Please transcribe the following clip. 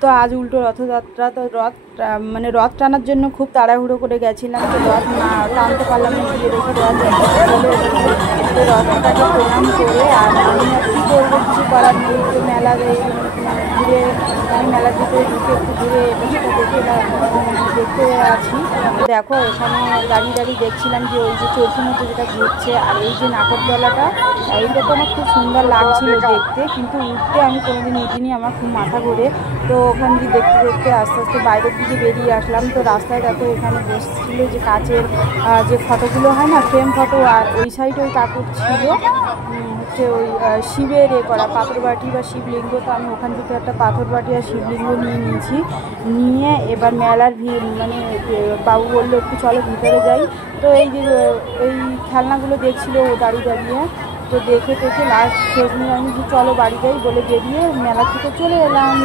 তো আজ উল্টো রথযাত্রা, তো মানে রথ টানার জন্য খুব তাড়াহুড়ো করে গেছিলাম, তো রথ না টানতে পারলাম না, গিয়ে দেখি রথটাকে প্রণাম করে আর আমি আর কী করবো, কিছু করার নেই। তো মেলা ঘুরে আমি মেলার ভিতরে ঢুকে একটু ঘুরে এটা সেটা দেখতে আছি। দেখো এখানে দাঁড়িয়ে দেখছিলাম যে ওই যে চরকির মধ্যে যেটা ঘুরছে আর এই যে নাগরদোলাটা, এইটা তো আমার খুব সুন্দর লাগছিল দেখতে, কিন্তু উঠতে আমি কোনোদিন উঠিনি, আমার খুব মাথা ঘোরে। তো ওখান দিয়ে দেখতে আস্তে আস্তে বাইরের দিকে বেরিয়ে আসলাম। তো রাস্তায় দেখো এখানে বসছিল যে কাচের যে ফটোগুলো হয় না, ফ্রেম ফটো, আর ওই সাইডে ওই কাকুর ছিল হচ্ছে ওই শিবের করা পাথর বাটি বা শিবলিঙ্গ। তো আমি ওখান থেকে একটা পাথর বাটি আর শিবলিঙ্গ নিয়েছি, নিয়ে এবার মেলার মানে বাবু বললো একটু চলো ভিতরে যাই। তো এই যে এই খেলনাগুলো দেখছিল ও দাঁড়িয়ে, তো দেখে লাস্ট শেষ নিয়ে আমি চলো বাড়ি যাই বলে বেরিয়ে মেলা থেকে চলে এলাম।